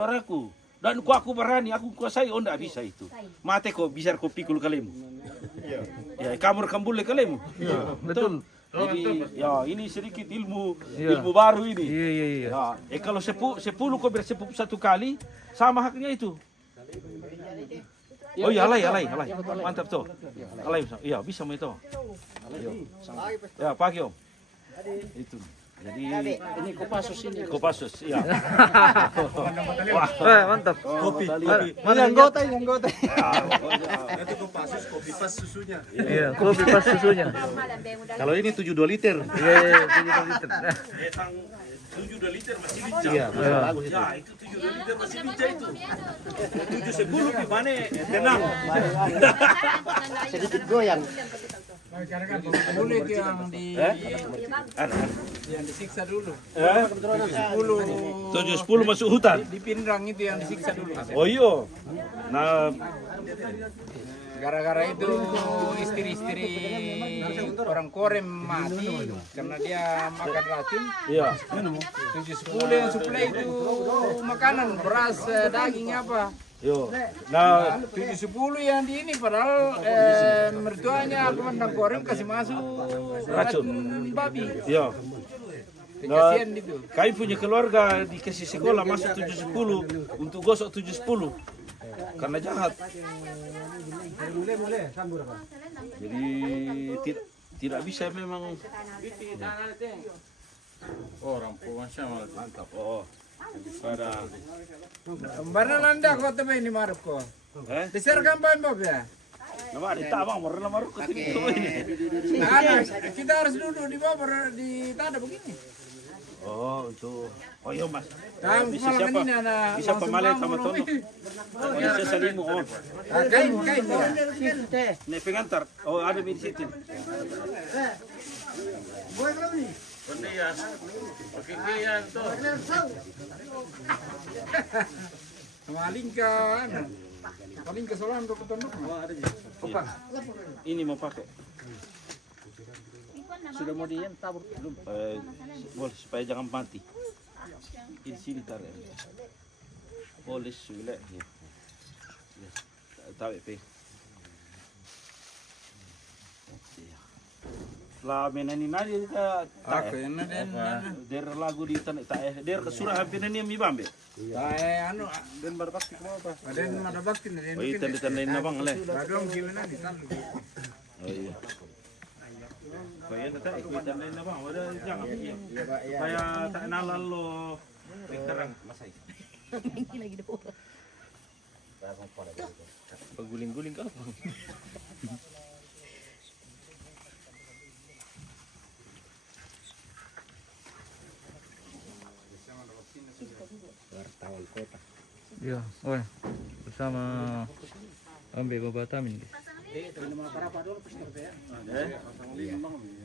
Aku dan aku berani, aku kuasai, oh ndak bisa itu. Mate kok bisa kau pikul kalemu. Ya, kamu rekam boleh kalemu. Betul. Jadi ya ini sedikit ilmu baru ini. Iya. Ya, kalau 10 kau bersepuk satu kali sama haknya itu. Oh iya, alay. Mantap tuh. Alay, iya bisa mau itu. Ya, pakai Om. Itu. Jadi ini Kopassus, iya. Wah, mantap. Kopi. Mana anggota? Nanti kopi pas susunya. Iya, kopi pas susunya. Kalau ini 72 liter. Iya, 7 liter. Yang 7 liter masih lincah. Iya, bagus itu. Ya, itu 7 liter masih lincah itu. 7 10 gimana? Tenang. Sedikit goyang. Boleh itu yang yang disiksa dulu. 7 10 masuk hutan. Di Pindrang itu yang disiksa dulu. Oh iya. Nah, Gara-gara itu istri-istri orang Korem mati karena dia makan racun. iya. 7-10 yang suplai itu makanan, beras, daging apa. Yo. Nah, 7-10 yang di ini padahal mertuanya komandan Korem kasih masuk racun babi. iya. Kasihan itu. Kami punya keluarga dikasih sekolah masuk 7 10 untuk gosok 7 10 karena jahat. Jadi tidak bisa memang. Orang Pumasya Mantap. Oh. Pada Mana nanda kota ini Marco? Diserahkan Mbak ya? nama ditabang warna maruk ini. Nah, kita harus duduk di bawah di tanah begini. Oh, untuk iya Mas. Bisa siapa? Bisa pemalet sama Tono. Bisa salimu oh. Kain ya. Ini pengantar. Oh, ada di situ. Maling ke paling ke solan untuk tunduk. Iya. Ini mau pakai. Sudah mau diam tabur belum? Boleh supaya jangan mati. Di sini taruh. Boleh sulit ya. Tahu pe. Lah menani nadi kita Aku yang der lagu di tanah tak der kesurah hampir ni mi bambe. anu dan berbakti apa? Ada yang ada bakti nih. Oh itu tanda nabang le. Badong gimana nih tan? Oh iya. Kaya tak ikut tanda nabang ada jangan. Kaya tak nalal lo terang masai. Lagi depo. Paguling-guling ka. Wartawan kota. Iya, bersama Ambe Babatamin.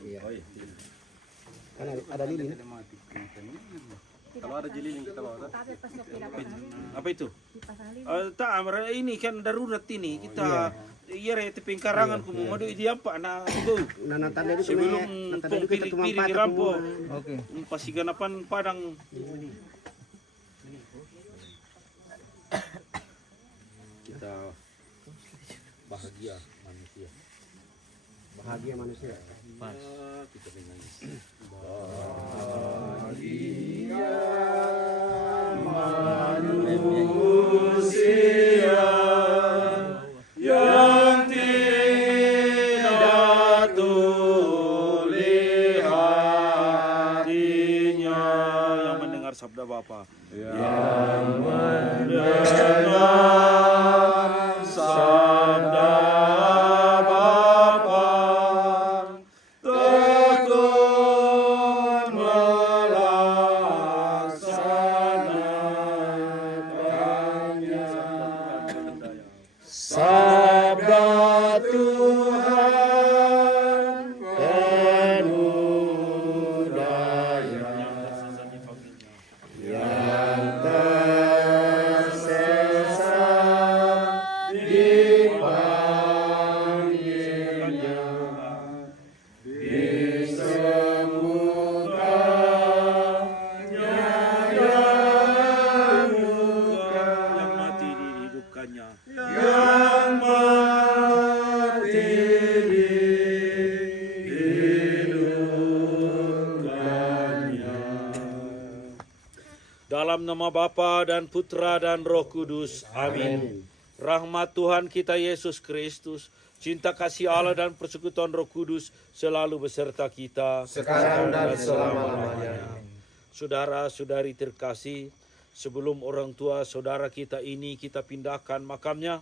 Iya. Kan ada lilin. Kalau ada jeliling kita bawa. Apa itu? Tak, ini kan darurat ini kita. Iya teping karangan kumu madu idi apa na go. Tanda itu Sebelum piring rampo. Oke. Pasiganapan Padang. Kita bahagia manusia. Bahagia manusia. Pas kita menangis. Manusia yang tidak terlihatnya yang mendengar sabda Bapa. Yang mendengar sabda Bapa tekun melaksanakannya. Sabda Tuhan penuh daya yang Dalam nama Bapa dan Putra dan Roh Kudus. Amin. Rahmat Tuhan kita Yesus Kristus, cinta kasih Allah dan persekutuan Roh Kudus selalu beserta kita Sekarang dan selama-lamanya. Saudara-saudari terkasih, sebelum orang tua saudara kita ini kita pindahkan makamnya,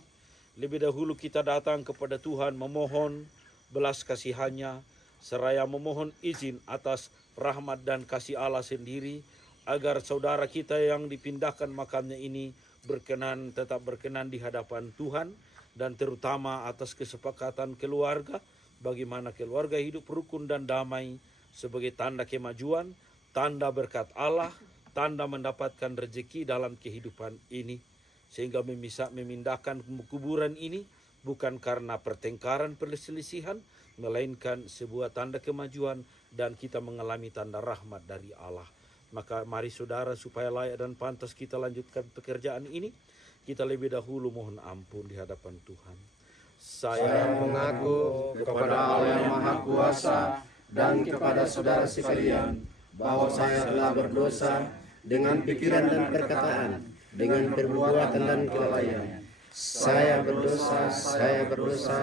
lebih dahulu kita datang kepada Tuhan memohon belas kasihannya, seraya memohon izin atas rahmat dan kasih Allah sendiri, agar saudara kita yang dipindahkan makamnya ini tetap berkenan di hadapan Tuhan, dan terutama atas kesepakatan keluarga, bagaimana keluarga hidup rukun dan damai sebagai tanda kemajuan, tanda berkat Allah, tanda mendapatkan rezeki dalam kehidupan ini, sehingga bisa memindahkan kuburan ini bukan karena pertengkaran perselisihan, melainkan sebuah tanda kemajuan dan kita mengalami tanda rahmat dari Allah. Maka mari saudara, supaya layak dan pantas kita lanjutkan pekerjaan ini, kita lebih dahulu mohon ampun di hadapan Tuhan. Saya mengaku kepada Allah yang Maha Kuasa dan kepada saudara sekalian bahwa saya telah berdosa dengan pikiran dan perkataan, dengan perbuatan dan kelalaian. Saya berdosa,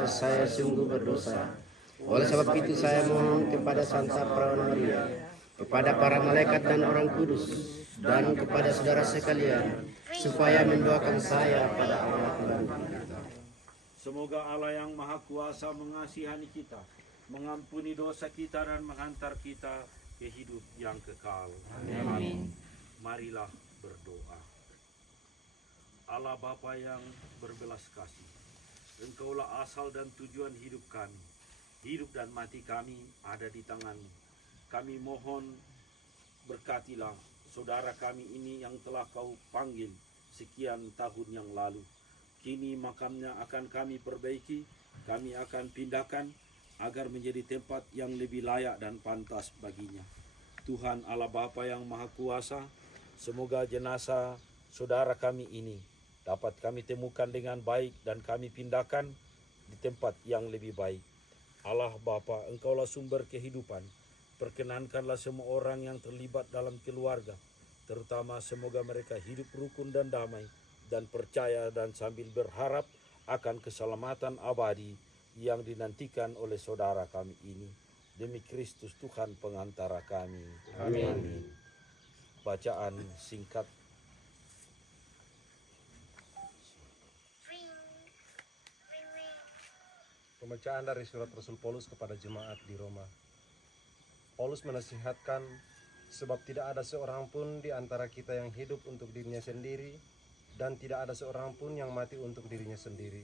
saya sungguh berdosa. Oleh sebab itu saya mohon kepada Santa Perawan Maria, kepada para malaikat dan orang kudus, dan kepada saudara sekalian, supaya mendoakan saya pada Allah Tuhan kita. Semoga Allah yang Maha Kuasa mengasihani kita, mengampuni dosa kita dan menghantar kita ke hidup yang kekal. Amin. Marilah berdoa. Allah Bapa yang berbelas kasih, Engkaulah asal dan tujuan hidup kami. Hidup dan mati kami ada di tangan-Mu. Kami mohon berkatilah saudara kami ini yang telah Kau panggil sekian tahun yang lalu. Kini makamnya akan kami perbaiki, kami akan pindahkan agar menjadi tempat yang lebih layak dan pantas baginya. Tuhan Allah Bapa yang Maha Kuasa, semoga jenazah saudara kami ini dapat kami temukan dengan baik dan kami pindahkan di tempat yang lebih baik. Allah Bapa, Engkaulah sumber kehidupan. Perkenankanlah semua orang yang terlibat dalam keluarga, terutama semoga mereka hidup rukun dan damai, dan percaya dan sambil berharap akan keselamatan abadi yang dinantikan oleh saudara kami ini. Demi Kristus Tuhan pengantara kami. Amin. Bacaan singkat. Pembacaan dari surat Rasul Paulus kepada jemaat di Roma. Paulus menasihatkan, sebab tidak ada seorang pun di antara kita yang hidup untuk dirinya sendiri, dan tidak ada seorang pun yang mati untuk dirinya sendiri.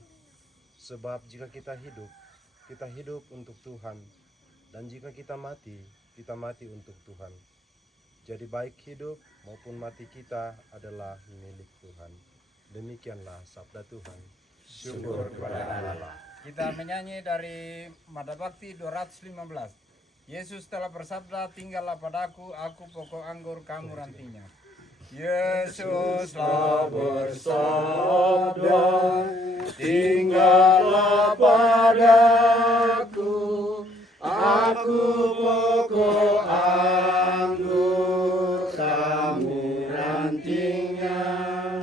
Sebab jika kita hidup untuk Tuhan, dan jika kita mati untuk Tuhan. Jadi baik hidup maupun mati kita adalah milik Tuhan. Demikianlah sabda Tuhan. Syukur kepada Allah. Kita menyanyi dari Madabakti 215. Yesus telah bersabda, tinggallah padaku, aku pokok anggur, kamu rantingnya. Yesuslah bersabda, tinggallah padaku, aku pokok anggur, kamu rantingnya.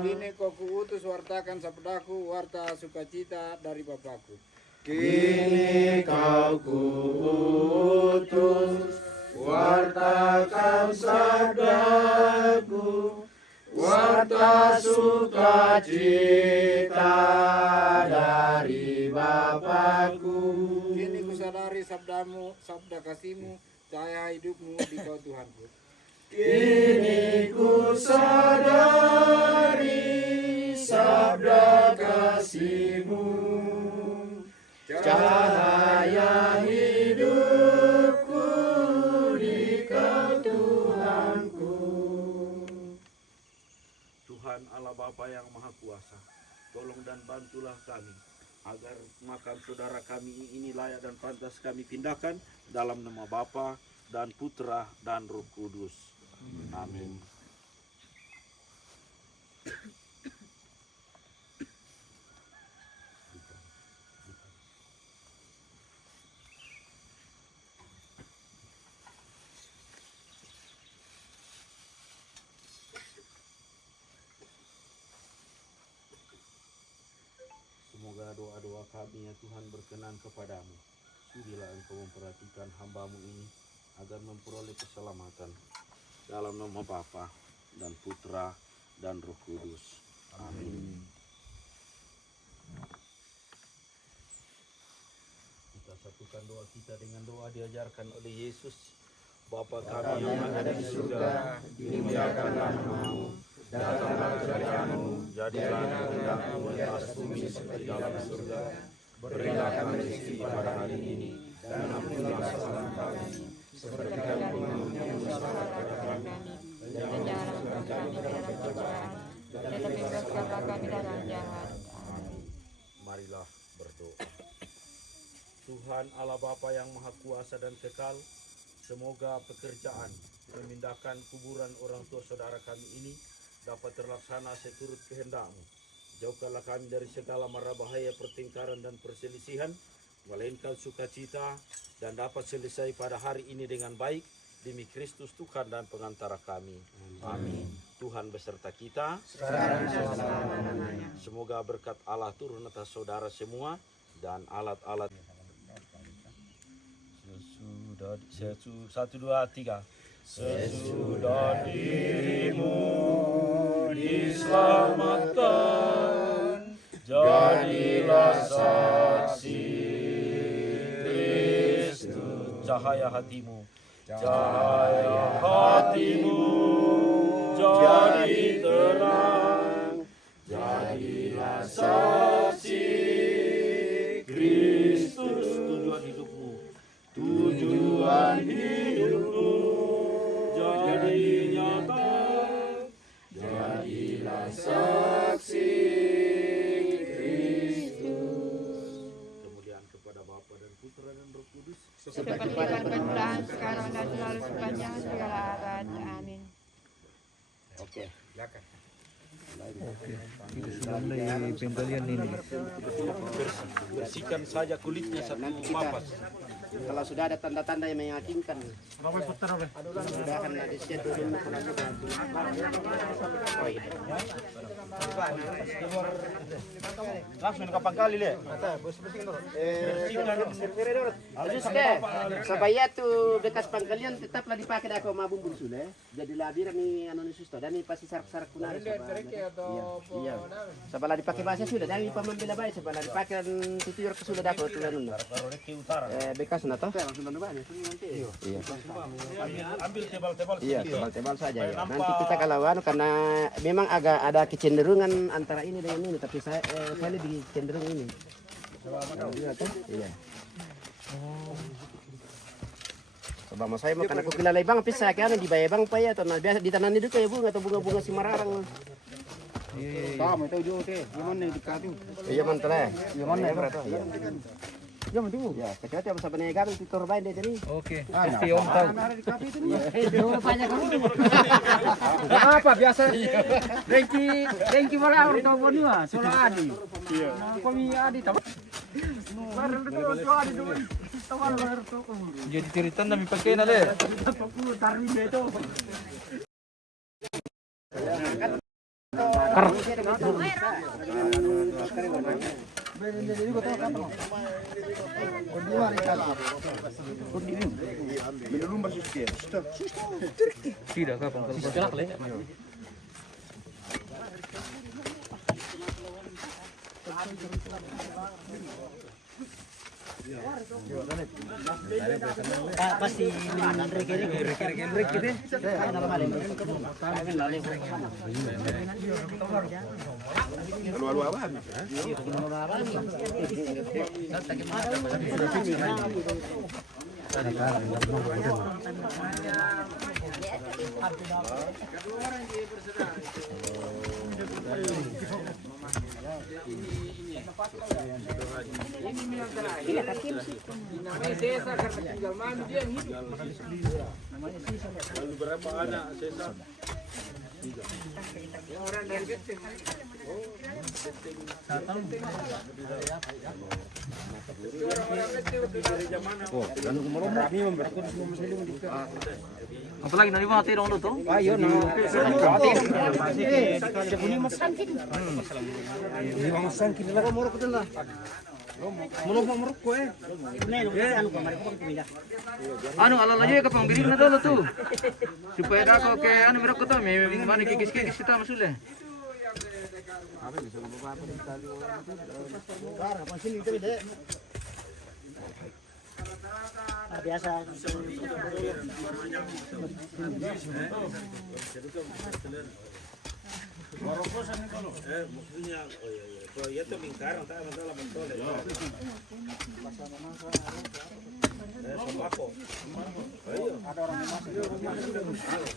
Kini kau kuutus wartakan sabdaku, warta sukacita dari Bapakku. Kini kau kuutus, wartakan sabdaku, warta sukacita dari Bapakku. Kini kusadari sabdamu, sabda kasihmu, cahaya hidupmu di kau Tuhanku. Kini ku sadari sabda kasih-Mu, cahaya hidupku di Kau Tuhanku. Tuhan Allah Bapa yang Maha Kuasa, tolong dan bantulah kami agar makam saudara kami ini layak dan pantas kami pindahkan dalam nama Bapa dan Putra dan Roh Kudus. Amin. segala doa-doa kami ya Tuhan berkenan kepadamu. Sudilah Engkau memperhatikan hamba-Mu ini agar memperoleh keselamatan. Dalam nama Bapa dan Putra dan Roh Kudus. Amin. Kita satukan doa kita dengan doa diajarkan oleh Yesus. Bapa kami yang ada di surga, dimuliakanlah nama-Mu, datanglah kerajaan-Mu, jadilah kehendak-Mu di atas bumi seperti dalam surga. Berilah kami rezeki pada hari ini, dan ampunilah kesalahan kami, seperti kami mengampuni dosa kepada kami. Dan jangan masukkan kami ke dalam cobaan, tetapi bebaskanlah kami dari yang jahat. Amin. Marilah berdoa. Tuhan Allah Bapa yang Maha Kuasa dan Kekal, semoga pekerjaan memindahkan kuburan orang tua saudara kami ini dapat terlaksana seturut kehendak-Mu. Jauhkanlah kami dari segala mara bahaya pertengkaran dan perselisihan, melainkan sukacita, dan dapat selesai pada hari ini dengan baik demi Kristus Tuhan dan pengantara kami. Amin. Tuhan beserta kita. Semoga berkat Allah turun atas saudara semua dan alat-alat. Satu, dua, tiga. Sesudah dirimu diselamatkan, jadilah saksi Kristus. Cahaya hatimu, cahaya hatimu jadi terang, jadilah saksi Kristus. Tujuan hidupmu, tujuan hidupmu jadi nyata, jadilah saksi Kristus. Kemudian kepada Bapa dan Putra dan Roh Kudus, Seperti pada permulaan, sekarang dan selalu sepanjang segala abad. Amin. Oke. Kita sudah mulai penggalian ini. bersihkan saja kulitnya satu mapas. Kalau sudah ada tanda-tanda yang meyakinkan, sudah akan ada siap dulu. Langsung kapan kali le? Supaya tuh bekas pangkalian tetaplah dipakai dah kau mabung sudah. Jadi labir ni anu ni susto dan ni pasti sarak-sarak kunar. Iya. Sebelah dipakai bahasa sudah dan pembela baik sebelah dipakai tutuyur ke sudah dah kau tuh anu. Bekas na to? Iya. Ambil tebal-tebal. Iya, tebal-tebal saja ya. Nanti kita kalau anu karena memang agak ada kecenderungan antara ini dengan ini, tapi saya lebih cenderung ini. Iya. Sebab saya makan aku kelalai bang, pisah kan di bayar bang paya atau biasa ditanam itu kayak bunga atau bunga-bunga simararang. Tama ito jo te. Yaman na dikati. Iya mantelah. Yaman na bro. Iya. Yaman tu. Ya, kecuali yang sabannya gagal di korban deh tadi. Oke, pasti Om tahu. Apa biasa? Dengki wala orang tahu ni mah. Soal adi. Iya. Kami adi tahu. Baru tu adi tu. Tawar baru tu. Jadi tiritan na pakai na le. Aku tarik dia tu. Tidak kapan kalau Pasti reki deh. Lalu berapa anak Sesa? 3. Orang dari kecil. Dari zaman Dan kemarin kami memberkati semua muslim di Apalagi nanti mati dong lo tuh. Ayo no. Anu ala lagi ke panggiling na dulu tuh. Supaya dah kau ke anu mereka tuh, mana kikis kita masuk le. Biasa.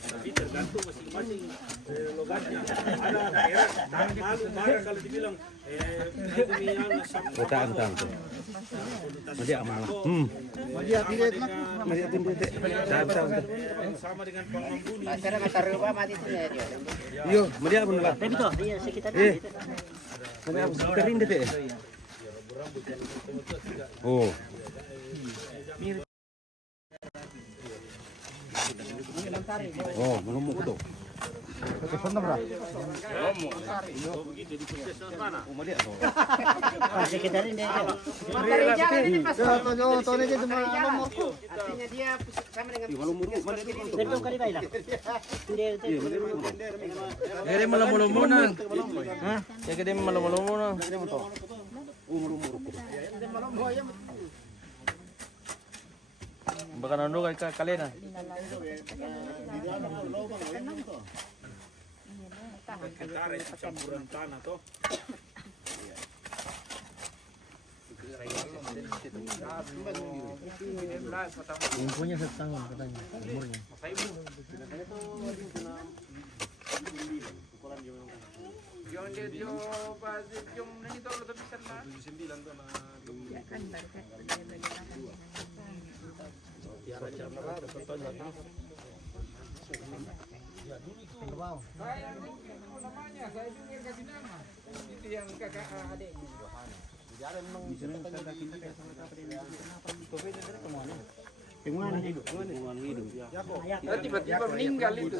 Tapi tergantung masing-masing logatnya. Ada daerah malu marah kalau dibilang sama dengan pengembuni. Cara ngatar rumah mati itu ya dia. Yo, media pun lah. Tapi tuh, iya sekitar Mana aku kering deh. Oh. Oh, belum mau tuh. sekitar ini dia. Artinya dia sama dengan betul kali baiklah. Gede malam-malamunan. Hah? Ya gede malam-malamunan. Baka nando kay kalena. Kita itu campuran tanah toh. Umurnya 1 tahun katanya. Umurnya. Tiba-tiba meninggal itu.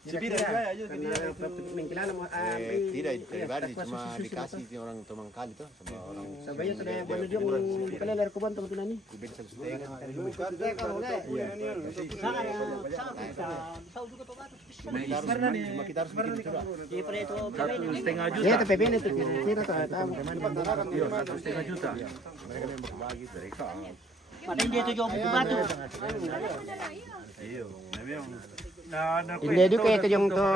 Tidak pribadi cuma dikasih orang teman kali tuh sama orang. Sebenarnya sudah boleh dia kalian lari kubang teman-teman ini. Cuma kita harus bikin coba. $1,5 juta. Ya, tapi PBN itu kira tahu kemana. 1,5 juta. Mereka memang berbagi mereka. Padahal dia tuh jauh buku batu. Iya, memang. Nah, Ini itu kayak yang tuh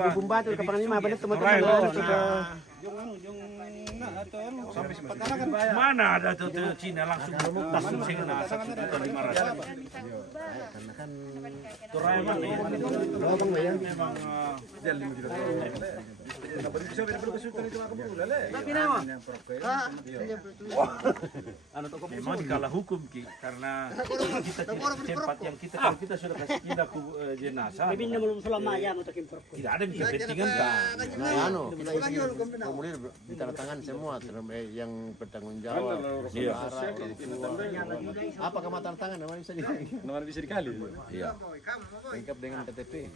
bubum batu kapan lima benar teman-teman mana ada tuh Cina langsung langsung sengena 1,5 juta. Karena kan Turai mana ya? Lobang ya. Memang memang dikalah hukum Ki karena kita tempat yang kita sudah kasih kita jenazah. Bibin belum selama ya untuk impor. Tidak ada kepentingan kan. kita isi formulir ditandatangan semua yang bertanggung jawab. Iya. Saudara, orang tua. Apa kematan tangan namanya bisa dikali? Iya. Lengkap dengan KTP.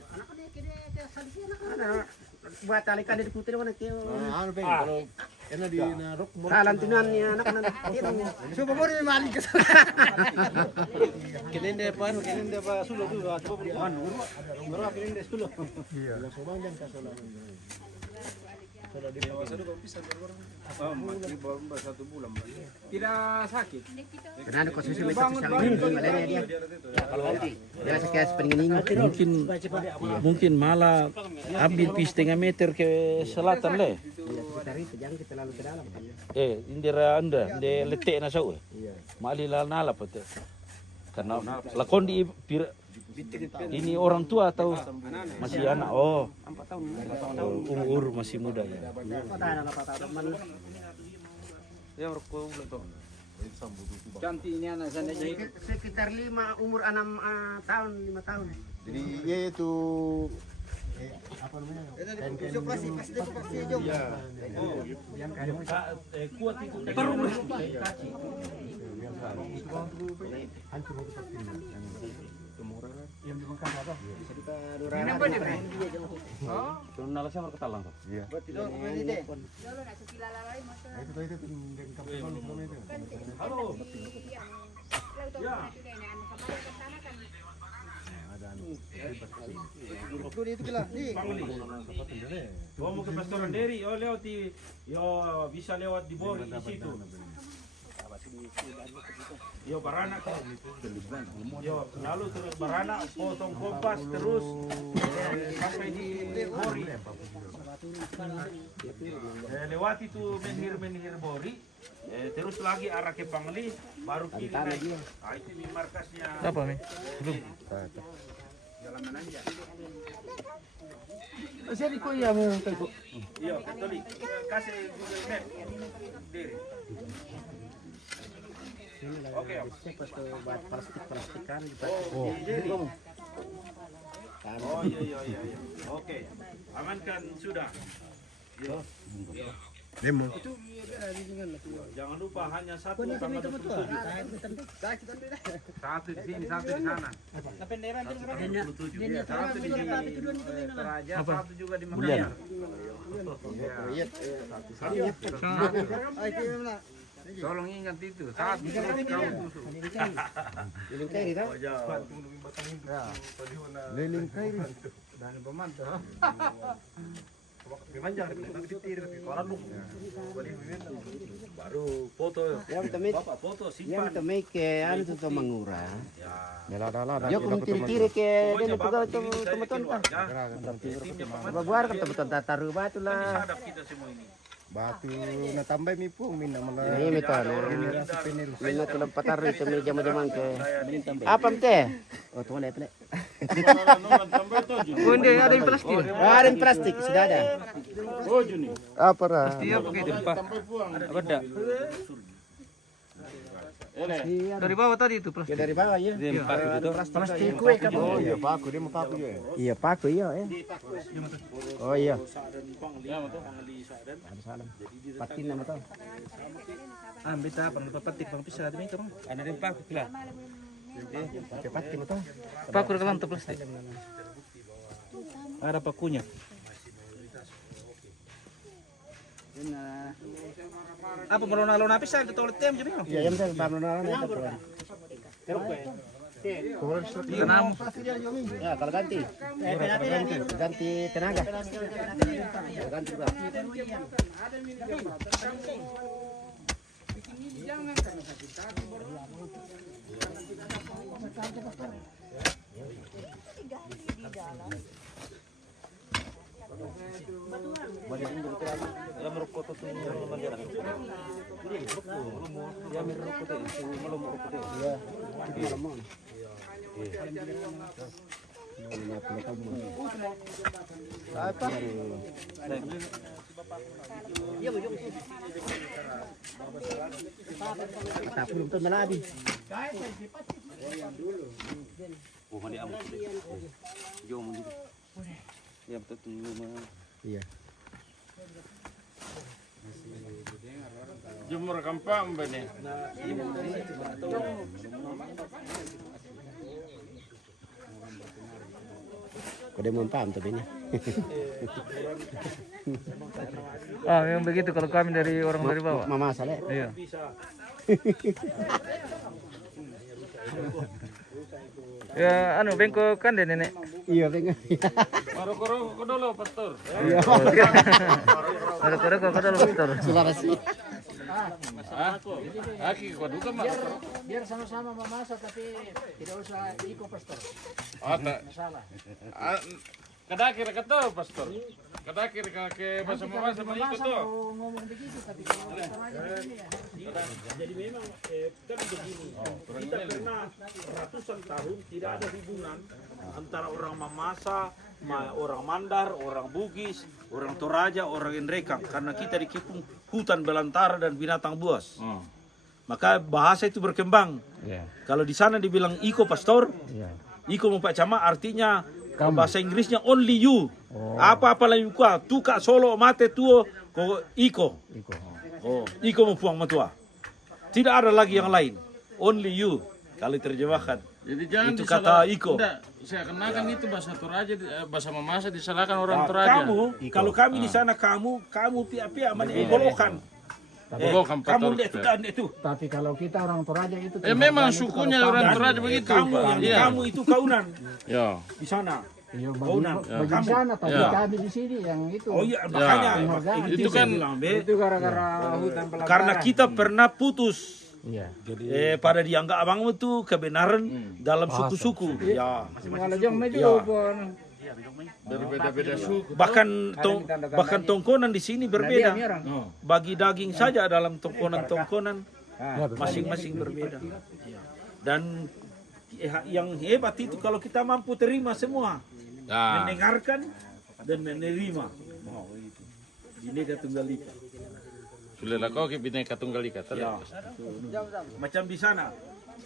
Buat talikan di putih mana kio. Anu pengen kalau enak di narok Kalantinannya anak-anak. Coba mau di mali ke sana. kenen dia apa sulo tuh coba beri anu. Berapa kenen dia sulo? Iya. Sobang dan kasolan. Kalau di bawah satu kok bisa berapa? Di bawah 1 bulan. Tidak sakit. Karena ada khusus media sosial ini malahnya dia. Kalau nanti dia sekian pengen Mungkin malah ambil pi 1,5 meter ke selatan le. sekitar itu jangan kita lalu ke dalam. Indira anda de letek na sau. Mali la nala pate. Karena lakon di ini orang tua atau masih anak? Oh, 4 tahun. umur masih muda ya. Ya rokok itu. Cantik ini anak sana jadi. Sekitar 5 umur 6 tahun 5 tahun. Jadi dia itu apa namanya? Kuat itu. Oh, mau ke Pastoran Deri, oh lewat di, bisa lewat di Bori di situ. Yo Baranak, yo lalu terus Baranak, potong Kompas terus sampai di Bori. Lewati tuh menhir Bori, terus lagi arah ke Pangli, baru kiri naik. Ah, itu di markasnya. Apa Mi? Belum. Jadi kok ya mau kok. Iya, Katolik. Kasih Google Map. Diri. Oke, Om. Buat plastik-plastikan gitu. Oh, Diri. Oh, iya. Oke. Amankan sudah. Iya. Demo. Jangan lupa hanya satu tanggal 27. Satu di sini, satu di sana. Satu di Toraja, satu juga di Makassar. Tolong ingat itu, satu terus kau tusuk. Liling kayak gitu. Oh, jauh. Liling kairi. Dan pemantau. Baru foto. Yang temik, Bapak foto yang simpan. temik ke anu tuh mengura. Ya. Dala-dala. Yo kung tiri-tiri ke Pokoknya dia pegal Bapak ini saya teman-teman kan. keluarga. Timnya pemantau. Babuar kan teman-teman taruh batu Kan lah. disadap kita semua ini. Batu na tambay mi po mina mala. Ini mito na. Minat ko lang pataroy sa media jaman ke. Apa mte? Oh, tuh lihat lihat. Oh, ini ada yang plastik. Ada yang plastik sudah ada. Oh, Juni. Apa ra? Dia pakai dempa. Apa dak? Dari bawah tadi itu plastik. Dari bawah ya. Plastik kue kan. Oh iya paku dia mau paku ya. Iya paku iya ya. Oh iya. Patin nama tuh. Ambil tak, bang petik bang pisah tadi itu bang. Ada dempa lah. Patin tuh. Paku ke lantai plastik. Ada pakunya. Apa melona-lona pisah itu toilet tem jadi. Iya, yang saya bangunan itu. Tanam. Ya, kalau ganti. Ganti tenaga. Ganti Pak. Tak belum tuh melabi. Iya. Jemur kampung benih. Kode mempam tuh ini. Ah, memang begitu kalau kami dari orang dari bawah. Mama salah. Iya. Ya, anu bengkok kan deh nenek. Iya, pengen. Koro-koro dulu, Pastor. Iya. Ada kok dulu pastor. Saudara sih. Aki kau duka mah. Biar sama-sama memasak tapi tidak usah ikut pastor. Masalah. Kadakir kata Pastor. Kadakir ke bahasa mama sama ikut tuh. Ngomong begitu tapi kalau sama aja begini ya. Jadi memang kan begini. Kita pernah ratusan tahun tidak ada hubungan antara orang Mamasa, orang Mandar, orang Bugis, orang Toraja, orang Endrekang karena kita dikepung hutan belantara dan binatang buas. Maka bahasa itu berkembang. Kalau di sana dibilang Iko Pastor, Iko Mupacama artinya bahasa Inggrisnya only you. Apa-apa lagi kuah, tuka solo mate tuo ko Iko. Oh, Iko Mupuang matua. Tidak ada lagi yang lain. only you. Kalau terjemahkan. Jadi jangan Itu kata disalah- Iko. Tidak, saya kenakan itu bahasa Toraja, bahasa Mamasa disalahkan orang Nah, Toraja. kamu, kalau kami di sana kamu pihak-pihak menggolokkan. Bolokan Kamu Pator. lihat itu dan itu. Tapi kalau kita orang Toraja itu Memang sukunya orang Toraja begitu. Kamu yang Iya. kamu itu kaunan Ya. di sana. iya, Kaunan. bagi Kamu. sana, tapi Ya. kami di sini yang itu. Oh iya, makanya Itu kan Itu gara-gara hutan pelataran. karena kita pernah putus. Iya. Pada dianggap abangmu itu kebenaran dalam suku-suku. Ya. Kalau jong maju Ya. pun. berbeda-beda suku. Bahkan tongkonan di sini berbeda. Oh. Bagi daging saja dalam tongkonan masing-masing berbeda. Dan yang hebat itu kalau kita mampu terima semua, Nah, mendengarkan dan menerima. Oh, itu. Bineka Tunggal Ika. sudah lah kau ke Bineka Tunggal Ika. Ya. Macam di sana.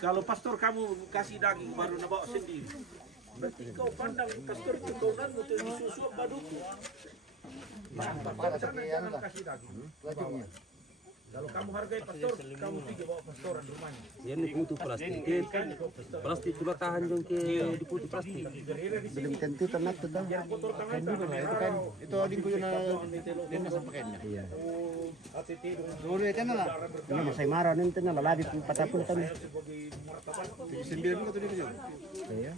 Kalau pastor kamu kasih daging baru nabawa sendiri. Berarti kau pandang pastor itu kau dan betul disusup baduku. Kasih daging. Kalau kamu hargai pastor, kamu pergi bawa pastoran rumahnya. Ini butuh plastik. Plastik cuma tahan dong ke diputu plastik. Belum tentu ternak tuh dah. Itu kan itu ading ko na din na sa pakainya. Iya. Dulu itu na lah. Ini masih marah nanti na lalabit ng patapon kami. Sembilan ko to dito. Iya.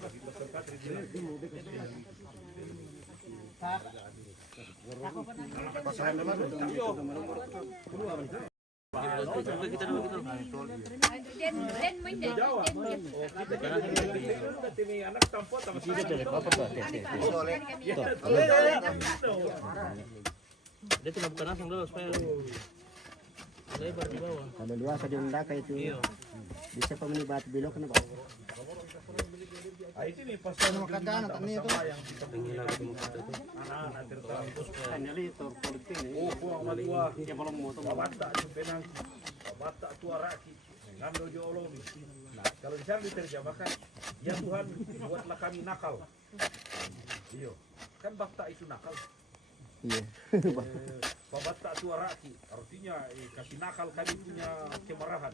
Anak tampot sama si Dia tuh bukan langsung dulu supaya lebar di bawah. Kalau luas ada undaka itu. Bisa pa menibat bilok na ba? itu nih pastor Makadaan at ano ito? yang kita anak-anak tertampus. Oh, buang maliwa. Babata yung penang. Babata tua raki. Ngamdo jo olomi. Nah, kalau di sana diterjemahkan, ya Tuhan, buatlah kami nakal. Iyo. Kan bakta itu nakal. Iya. Babata tua raki. Artinya kasih nakal kami punya kemarahan.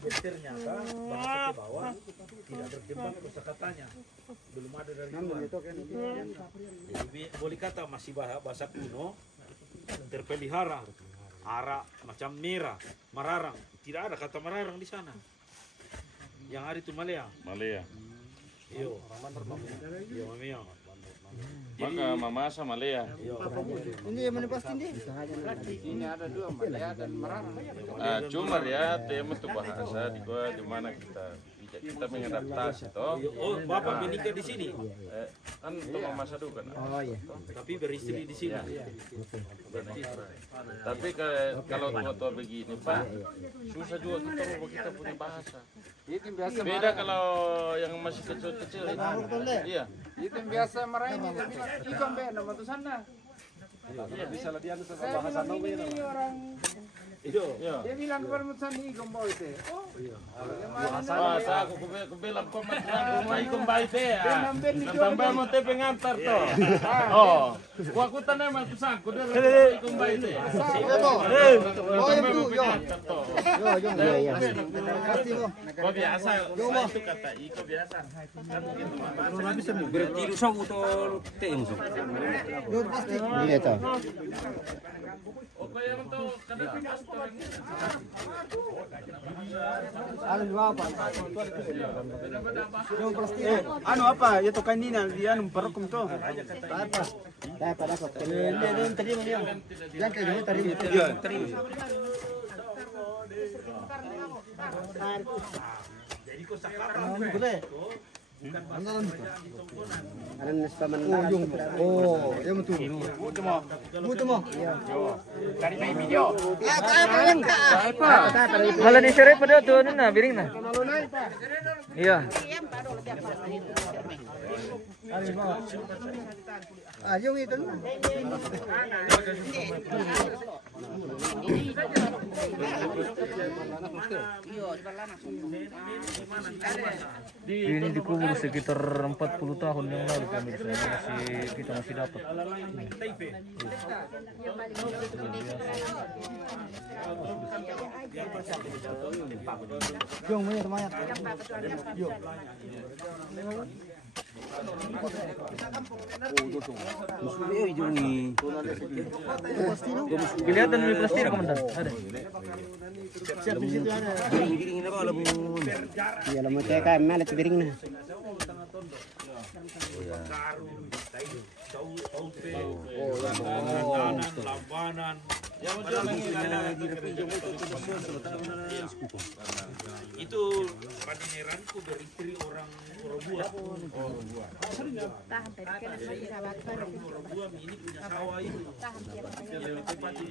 Ternyata bahasa ke bawah tidak berkembang kosakatanya. Belum ada dari luar. Jadi, boleh kata masih bahasa kuno terpelihara. Ara macam merah, mararang. Tidak ada kata mararang di sana. Yang ada itu Malaya. Malaya. Iyo. Iyo, Malaya. Maka Mamasa Malaya. Hindi man pasti hindi. Ini ada dua, Malaya dan Mararang. Cuma ya tema tuh bahasa di gua di mana kita mengadaptasi toh. Oh, Bapak menikah di sini. Kan tuh Mamasa dulu kan. Oh iya. Tapi beristri di sini. Tapi kalau tua-tua begini Pak, susah juga kita punya bahasa. Itu yang biasa Beda kalau yang masih kecil-kecil itu. Iya. itu yang biasa marahin dia bilang ikon be nama tu sana. Bisa lah dia sa Saya bahasa bilang ini orang Iyo. dia bilang kepada Mutsani ikon boy itu. Oh. Bahasa aku kebelang komat rumah ikon baik teh. Tambah mau teh pengantar toh. Oh, aku tanah mah tusang kudu ikon baik teh. Oh, itu yo. Iya iya. Kok biasa itu kata iko biasa. Berarti lusong utol teh musuh. Iya to. Oke yang tuh kada Ano apa? Ito kanina diyan parakum to. Dapat dapat. Hindi tadi mo yan. Yan kayo tadi. Jadi kau sekarang Ano nas paman. Oh, yan mo to. Buto mo. Malah ni sere pada tu na biring na. Iya. Ah, yung ito. Ini dikubur sekitar 40 tahun yang lalu pemirsa. Kita masih dapat. Kelihatan di plastik komandan. Ada. Ya lama teh kan malet biring na. Lampanan. Itu panineranku beristri orang Orobua. Orobua ini punya sawah itu. Tempat di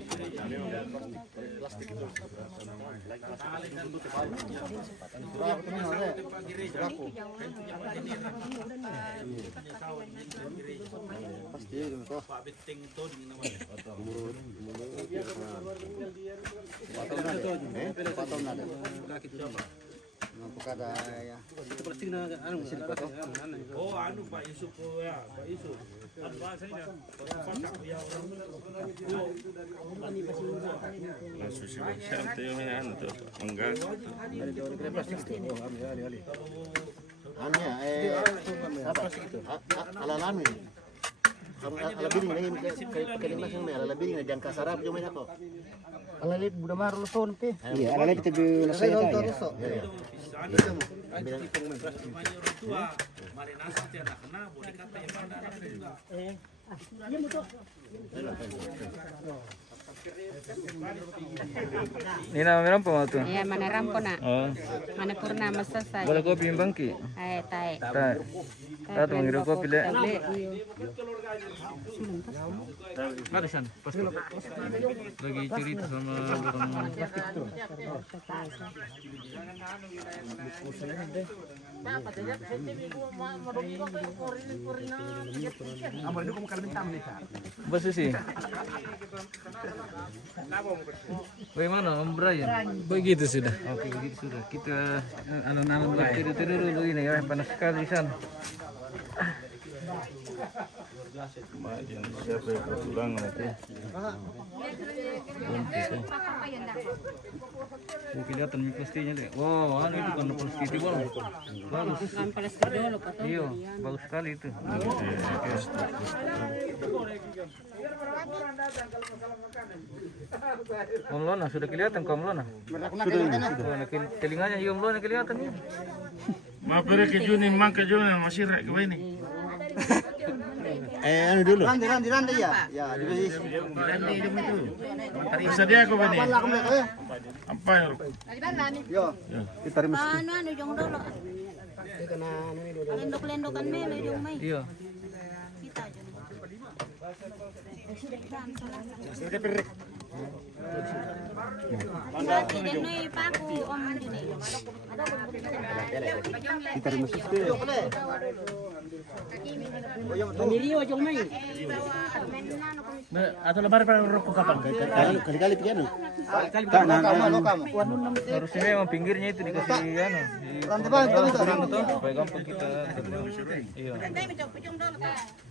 Pak Beteng Ton namanya. Oh, anu Pak Yusuf ya, Pak Yusuf. Anu bahasanya. Alalami. Alabiring lagi kalimat yang ala labiring na diyan kasarap yung may ako. Alalip budak maru luson ke. Iya, alalip itu lusay tayo. Rumahnya orang tua, marinasa tiada kena, boleh kata yang mana anaknya juga. Ini nama apa mau tuh? Iya, mana rampo nak? Oh, Mana purnama selesai? boleh kopi bangki? Ay, tay. Tak. Tak tuh ngirim kopi le. Ada san. Lagi cerita sama orang plastik tuh. Bos sih. Bagaimana Om Brian? Begitu sudah. Oke, begitu sudah. Kita alon-alon tidur dulu ini ya, panas sekali san. Siapa yang pulang nanti? Kelihatan pastinya deh. Wow, anu itu kan positif bagus. Bagus. Iya, bagus sekali itu. Om Lona sudah kelihatan Om Lona? Sudah. Telinganya Om Lona kelihatan ya. Mapere ke Juni, mangke Juni masih rek ke ini. Anu dulu. Randi ya. Ya, di Bisa dia aku ini. Apa ya? Yo. Kita rimis. Ano, yung dolo. Lendok-lendokan me, yung may. Iya. Kita dyan. Dati din na ipaku om din eh. Kita rimis. Mandiriyo jong may. Atau lebar para rokok kapan? Kali-kali piano. Harusnya memang pinggirnya itu dikasih anu. Supaya gampang kita. Iya.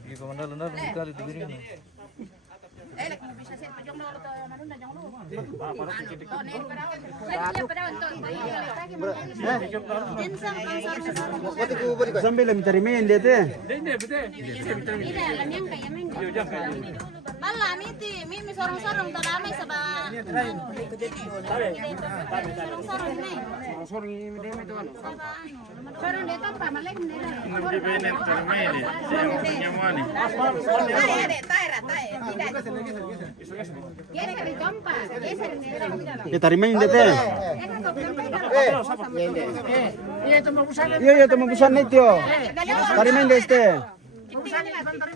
Iya, pemandal-mandal sekali pinggirnya. Sambil mencari main dia teh. Malam itu, mimi sorong-sorong teramai sama. Sorong-sorong nih. Sorong dia tuh apa? Malek nih. Di benet termain ini. Nyamuan nih. Ya tarik main dia teh. Iya teman busan itu. Tarik main dia teh.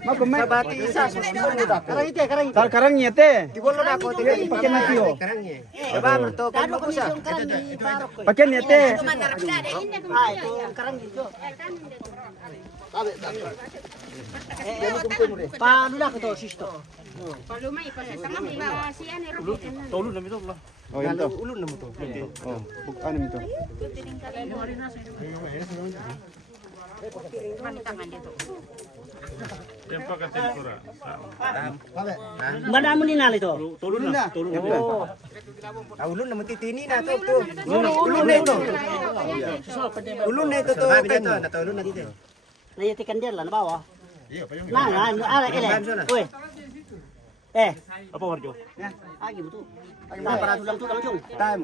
Mau kemana? Karangnya teh. Pakai natio. Pakai nya teh. Paano na ko to sisto? Kalau may pasatang kami ba si ani ro. Tolong namin ito lah. Oh, yan to. Ulun naman to. Oh, ano ito? Tangan dito. Tempo ka tempura. Mana mo ni nali to? Tolong na. Tolong na. Ulun na matitini na to. Ulun na ito. Ulun na ito to. Natulun na dito. Nayatikan dia lah na bawa. Nah, ala ele. Oi. Apa warjo? Agi betul. Nah, para tulang cung. Time.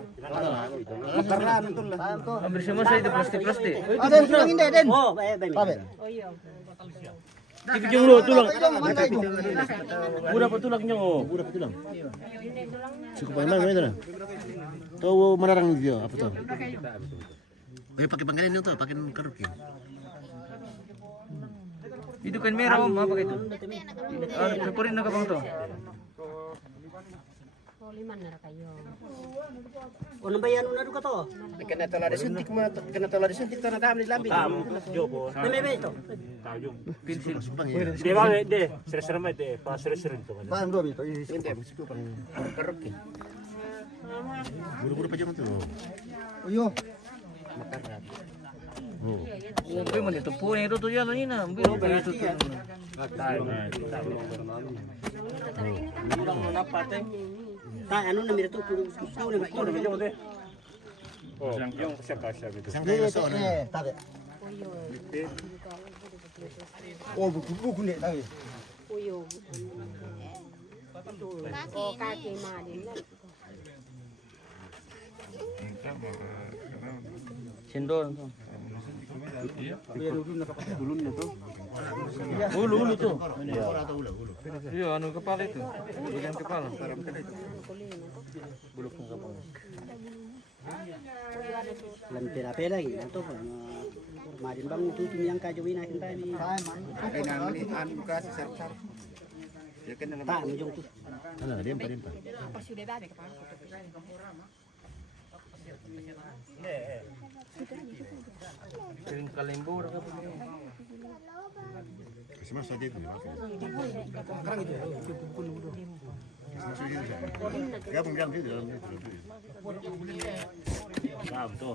Makarlan betul lah. Hampir semua saya itu plastik. Ada tulang ini, Den. Oh, baik. Tikjung lo tulang. Budak petulangnya oh. Budak petulang. Cukup banyak itu nah. Tahu menarang dia apa tuh? Kayak pakai panggilan itu, pakai keruk ya. Itu kan merah om, apa itu? Pepurin na kabang to. Liman na kayo. Ano ba yan una ka to? Kena telah disuntik tanah dam di lambi. Jopo. May ito. Tajung. Pensil. Dia bawa deh. Serem deh. Pas serem tu. Paham dua itu. Ini mesti pang keruk ya. Buru-buru pajang tu. Ayo. Tapi man itu punya itu tuh jalan ini na. Itu tuh. Nah, ano na mira to? Gusto na ba? Oh, yung siapa gitu. Tabe. Oh, buku ni tabe. Uyo. Oh, kaki ma din. Cendol. Ulun na to. Ulu tuh. Iya, anu kepala itu. Bagian kepala. Lan pera lagi to. Madin bang tu yang ka jawin akin tayo ni. Ay nang ni an buka si sar. Ya kan nang Ta mo jong tu. ano dempa. Pas sudah babe ka pa. Kering kalembur ka po. Semua saja itu. Gabung itu dalam itu. Nah, betul.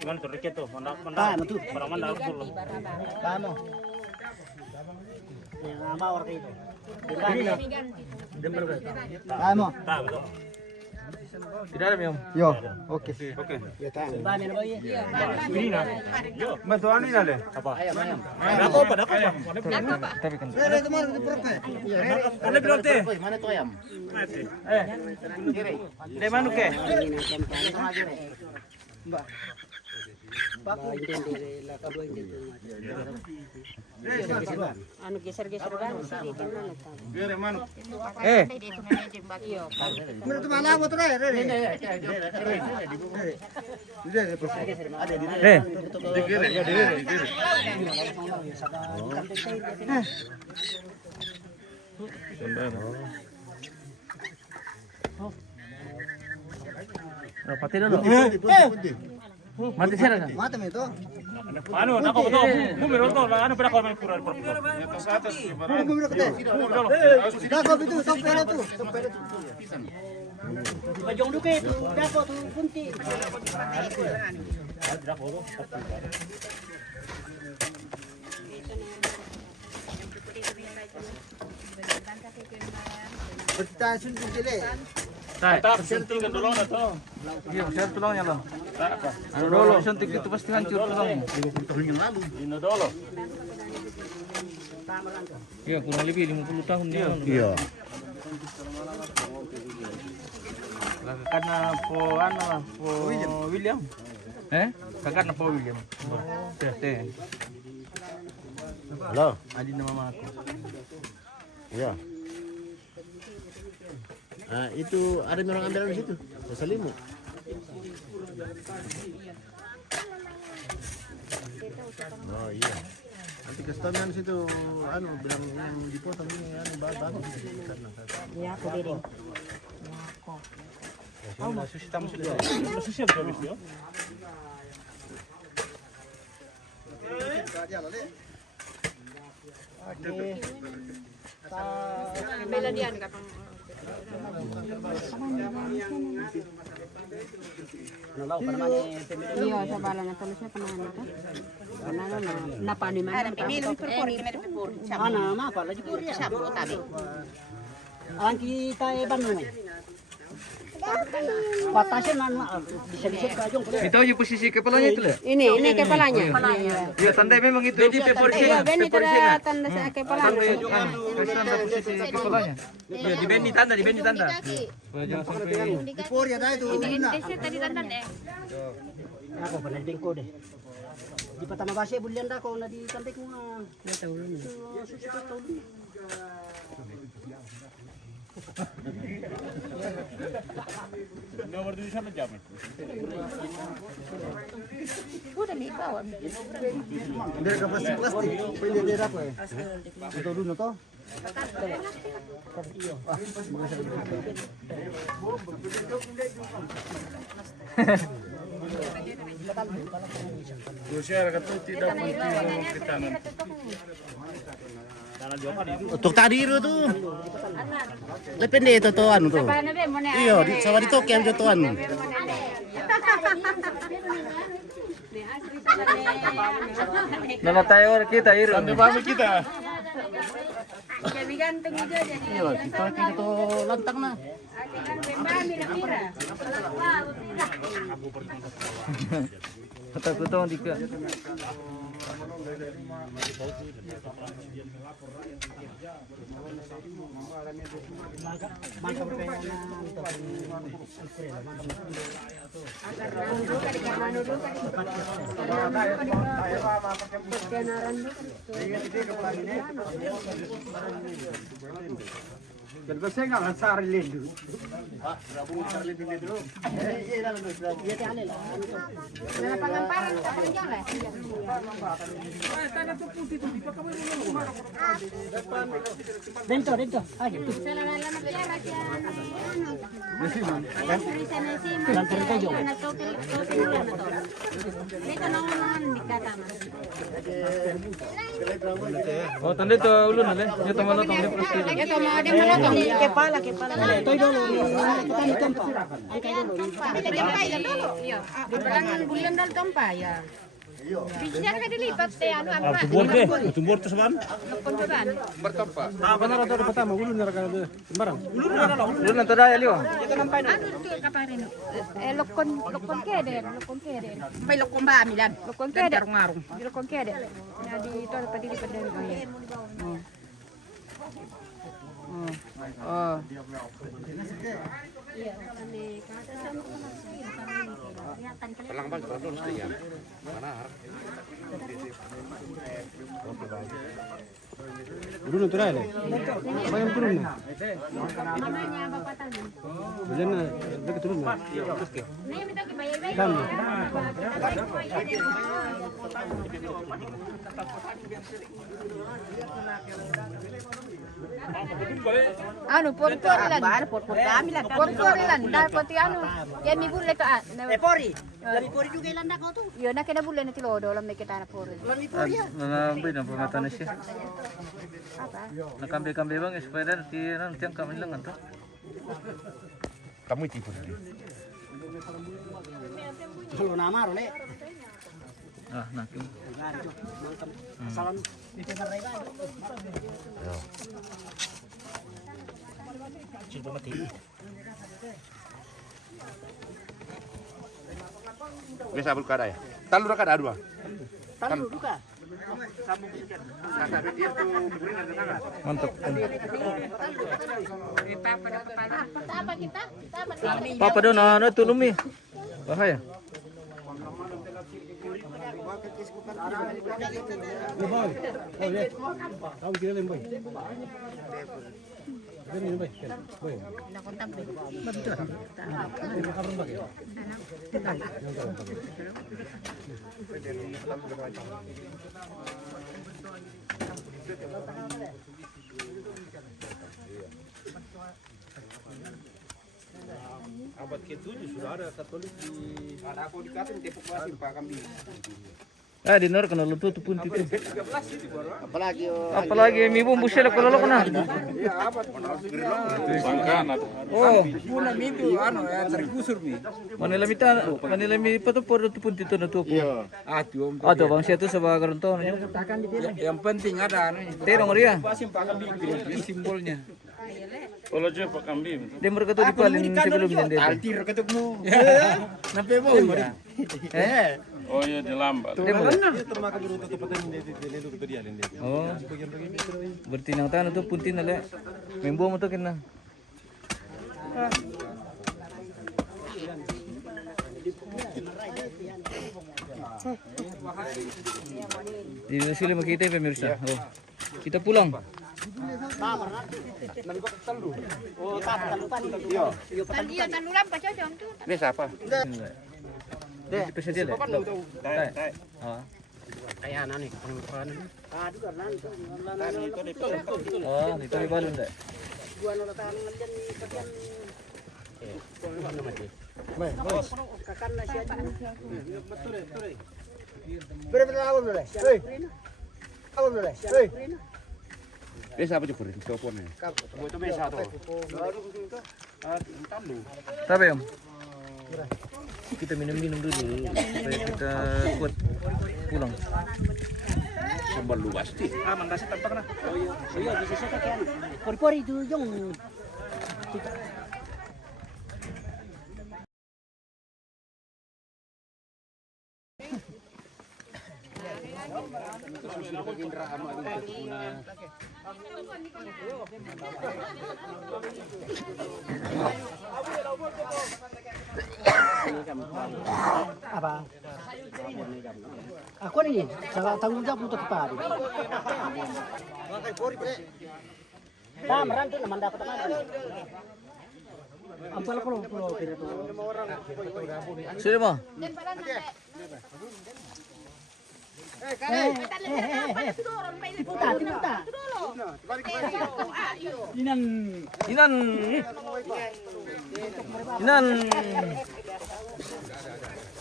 Gimana tuh reket tuh? Mana betul. Para mana dulu. Tama. Yang mawar kayo. Tama. Tahu betul. Tidak ada minum. Yo, oke. Bani na ba yun? Ini nah. Yo, Bantuan ini nale. apa? Dapat apa? Tapi kan. Ada bilote. Mana tu ayam? Di mana ke? Ano geser-geser kan sih kan ano ta. Dito na din bagyo. Mana tu mana aku tu Pati dulu. Mati sir ka? Mata me tu. Ano, nako betul. Bumiro to, ano pala ko may pura. Bumiro kete. Dako bitu, top pera tu. Bajong duke tu, dako tu kunti. Kita suntik jele. Tak, sentingan dulu na to. Iya, saya tulangnya lah. Anu dulu, suntik itu pasti hancur tulangnya. Ini dulu. Iya, kurang lebih 50 tahun dia. Iya. Karena po ano lah, po William. Kakak na po William. Teh. Halo. Adi na mama aku. Iya. Ah, itu ada orang ambil di situ. Selimut. Oh iya. Nanti customer situ anu bilang yang dipotong ini anu bagus. Ya aku diri. Susi habis yo. Meladian ka pang. Iya, sa bala na tuloy siya panahan ito. Panalo na napaniman. Pimilong purpur, kinaripur. Ano, mapa, lagi pur ya sabu tabi. Ang kita Bandung. Batasan bisa ka yung Ito yung posisi kepalanya itu lah. Ini kepalanya. Iya, tanda memang itu. Jadi Iya, Benny tanda tanda sa kepalanya. Kasih tanda posisi kepalanya. Iya, di Benny tanda, Supaya jangan sampai pur ya dah itu. Ini tadi tanda deh. Ako panading ko deh. Di patama base bulian da ko na di kantik mo. Ya tahu ni. Udah nih kawan. Dia ka plastik. Pwede dia ako eh. Ito dulu to. Untuk tadi itu tuh. Depende itu tuh anu tuh. Iya, di sama di tokem itu tuh anu. nama tayo kita Iro. Kami ganteng juga jadi. Iya, kita itu lantang nah. Kata kita dika. Dan saya nggak cari lendu. Pangamparan sa panjang lah. Dito. Ayo. Salamat pera siya. Dito naman dikatama. Oh, tanda itu ulun lah. Ya teman lo teman pasti. Ito mga di malotong. Kepala. Ito dulu. Kita ni tempa. Tempay lang dulu. Iya. Berangan bulan dal tempay ya. Bisa ka dilipat teh anu apa? Tumbor to saban. Lokon beban. Apa na rata pertama ulun na rata sembarang. Ulun nanti dah ya liwa. Anu tu kaparin. Lokon keden. May lokong ba milan. Lokon keden. Ngarong. Di lokon keden. Nah di itu ada padi di pedang ya. Oh. Dulu tu dah. Bayang turun na. Namanya Bapak Tani. Bulan na dekat turun na. Nih minta bayar-bayar. Dan Anu porporilan. Porporilan. Dahil pati anu. Ya mi bulle ka. pori. Dari pori juga ilanda kau tu. Yo na kena bulle na tilodo lam may kita na pori. Nangambil nampak mata nasi. Apa? Nakambil bang supaya dah nanti tiang kami lang tu. Kamu tipu. Dulu nama role. Ah, nakim. Salam di tempat mereka. Coba mati. Biasa bulkada ya. Talur kada dua. Talu duka. Mantap. Apa kita? Papa doon ano tulong mi. Bahaya. Tahu kira lemboi. Abad ke-7 sudah ada Katolik di. Ada aku dikatin tepuk basi Pak Kambing. Di nor kana lutu tu punti tu. Apalagi Apalagi mi bumbu sila ko lolo kana. Oh, Puna itu tergusur nih. Manila mi patupor tu punti tu na tu. Iya. Ato bang siya tu sa mga karonto na yun. Yang penting ada Terong ria. simbolnya. Kalau je pakambi. Dia mereka tu dipalin sebelum dia. Altir ketemu. Nampai mau ya. Oh iya dilambat. Dia mau. Oh. Berarti nang tanah tu punti na le. Membo mo to kina. Di sini makita pemirsa. Oh. Kita pulang. Talian talulan pa cocok tu. Biasa apa? Kita saja le. Oh. Oh, itu di balon deh. Biasa apa cukurin? Teleponnya. Tapi om, kita minum-minum dulu supaya kita kuat pulang. Sambal luas sih. Iya bisa saya kan. Pori-pori itu yang apa? Aku nih, salah tanggung jawab untuk kepala. Nah, merantu nama dapat mana? Ampal pulau kira tu. Sudah mau? Tiba. Inan.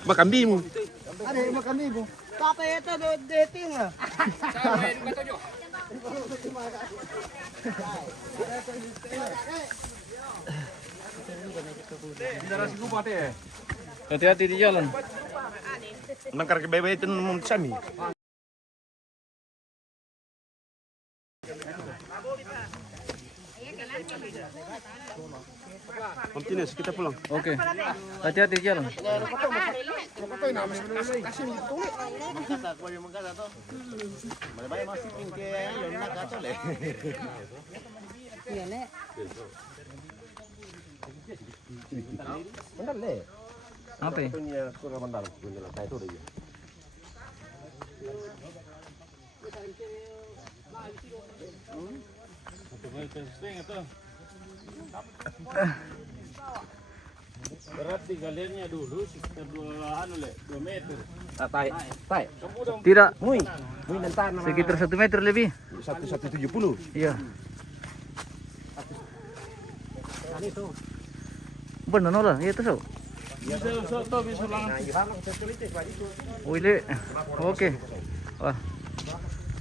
Makambimu. Ada makan ibu. Apa itu dating ah? Hati-hati di jalan. Nangkar ke bebe itu sami. Kontinus kita pulang. Oke. Hati-hati di jalan. Apa ya? Berat digaliannya dulu sekitar 2 meter. Tidak. Mui nanti Sekitar 1 meter lebih. 170. Iya. Benar lah, iya tuh. Bisa soto bisa lang. Wile. Oke. Wah.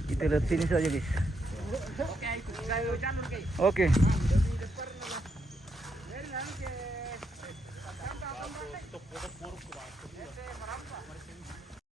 Kita lihat sini saja, guys. Oke.